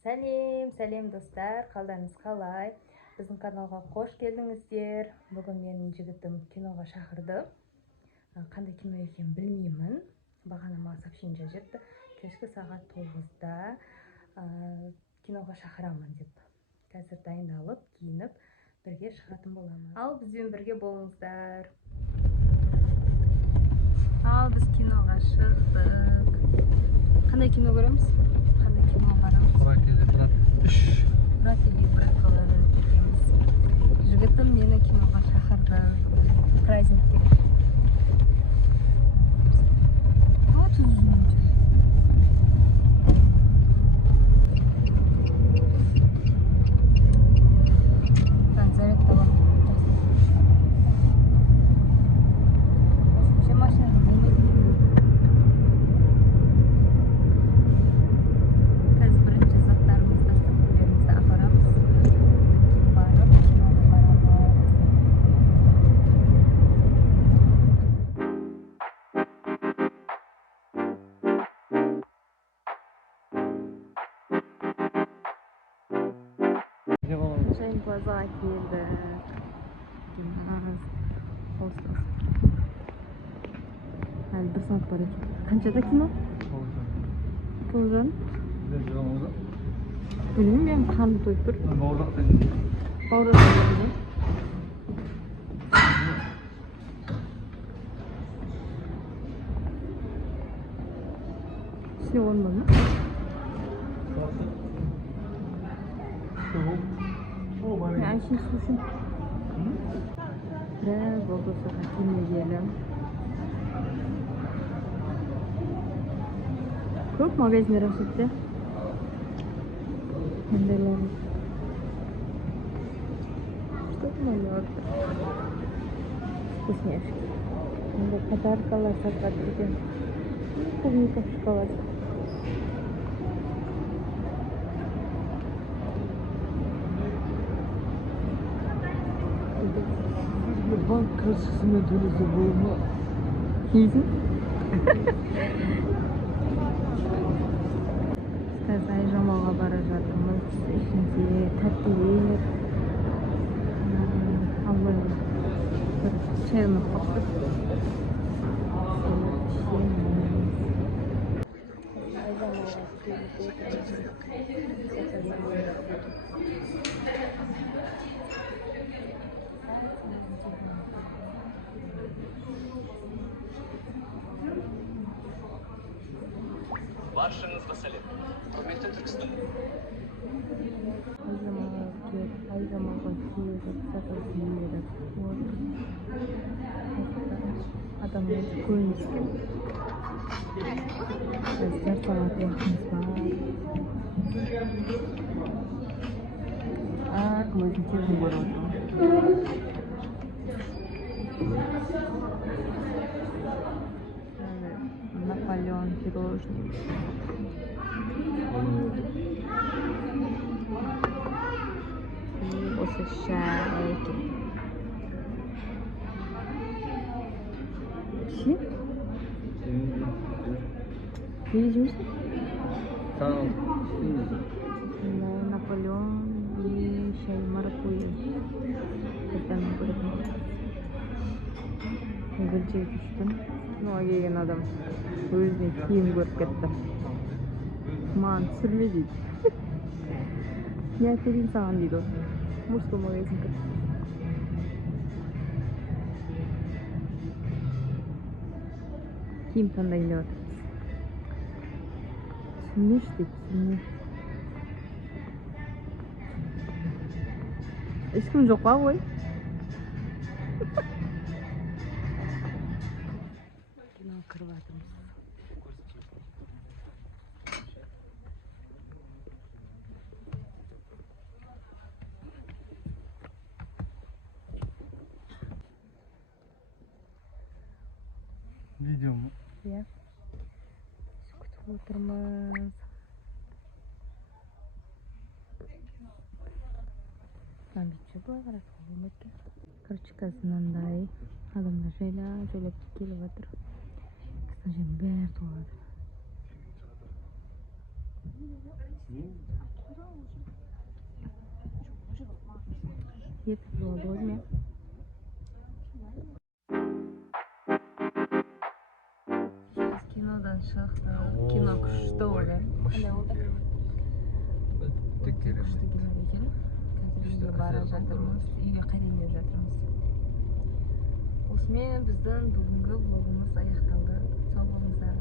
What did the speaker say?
Сәлем достар, қалдарыңыз қалай? Біздің каналға қош келдіңіздер. Бүгін менің жігітім киноға шақырды. Қандай кино екенін білмеймін. Бағана маған сообщение жетті. Кешкі сағат 9-да киноға шақырамын деп. Қазір дайындалып, киініп, бірге шығатын боламыз. Ал бізбен бірге болыңыздар. Ал біз киноға шықтық. Қандай кино көреміз? Қандай кино барамыз? Брат или брат 3. Брат или брат көреміз. Жігітім мені киноға шақырды. Праздникке. Жайын плазаға келді. Әлі 1 сағат бар екен. Қаншада кино? 9:30. Білмеймін, мен қарным тойып тұр. Бауырдақ дейді. İçine olmadı mı? Yani şimdi susun. Biraz oldu sonra dinleyelim. Көп магазиндар ашылды. Мындайлар. Что малёр? Вкусняшки. Мында подаркалар сатылат екен. Клубника, шоколад. Bank karşısına dönüze boyunma. Yiyecek. Қазір жамауға бара жатырмыз. Ішінде тәттілер. Аллай бір чайымыз қапты. Баршаңызға сәлем. Құрметті Түркістан. Айзамалға келіп, сатылып адамдар көңіз келіп. Қазір сағат уақытымыз бар. Әркім өзін тегін көріп отыр. Наполеон пирожный. И осы шай. Şey? Ne yiyeceksin? Tamam. Наполеон и шай маракуйя. Когда мы будем? Гүлчек үстін. Келген адам өзіне киім көріп кетті. Маған түсірме дейді. Не әперейін саған дейді ол. Мұрсты магазин кіріп. Киім таңдайын деп жатырмыз. Түсірмеш дейді, түсірме. Ешкім жоқ па ғой? Кіріп жатырмыз. Видео mu? Иә. Күтіп отырмыз. Бүйтші былай қарап болмайды. Короче, қазір мынандай адамдар жайлап келіп жатыр. Кісінің жерін бәрі толып жатыр. Yetib bo'ldi o'zim. Kinodan chiqdi. Kino kuchli bo'ldi. Qanday bo'ldi? Bitta kerak. Kuchli kino ekan. Hozir uyga barajatirmiz, uyga qaytib jatirmiz. O'smen bizdan bugungi vlogimiz oyoqtaldi. Sog' bo'linglar.